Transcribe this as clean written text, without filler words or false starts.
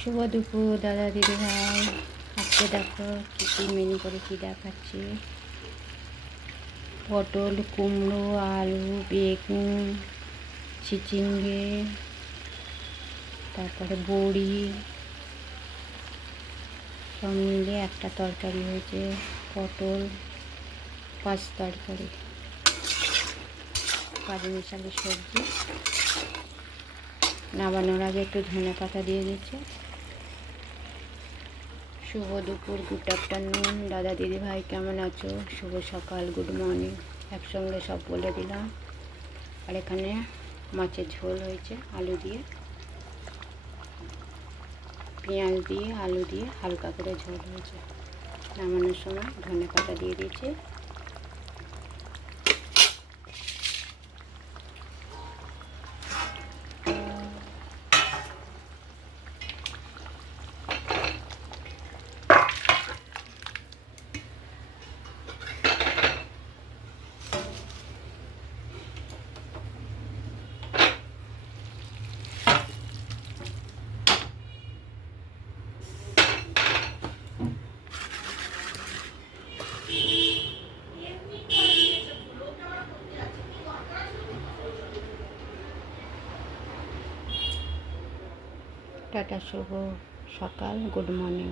শুভ দুপুর দাদা দিদি ভাই। আজকে দেখো কী কী মেনু করে কী দেখাচ্ছি। পটল, কুমড়ো, আলু, বেগুন, চিচিঙ্গে, তারপরে বড়ি সব মিলে একটা তরকারি হয়েছে। পটল 5 তরকারি, পাঁচ মিশালি সবজি। নামানোর আগে একটু ধনে পাতা দিয়ে দিচ্ছে। শুভ দুপুর, গুড আফটারনুন দাদা দিদি ভাই, কেমন আছো? শুভ সকাল, গুড মর্নিং, একসঙ্গে সব বলে দিলাম। আর এখানে মাছের ঝোল হয়েছে আলু দিয়ে, পেঁয়াজ দিয়ে, আলু দিয়ে হালকা করে ঝোল হয়েছে। নামানোর সময় ধনে পাতা দিয়ে দিয়েছি। টাটা, শুভ সকাল, গুড মর্নিং।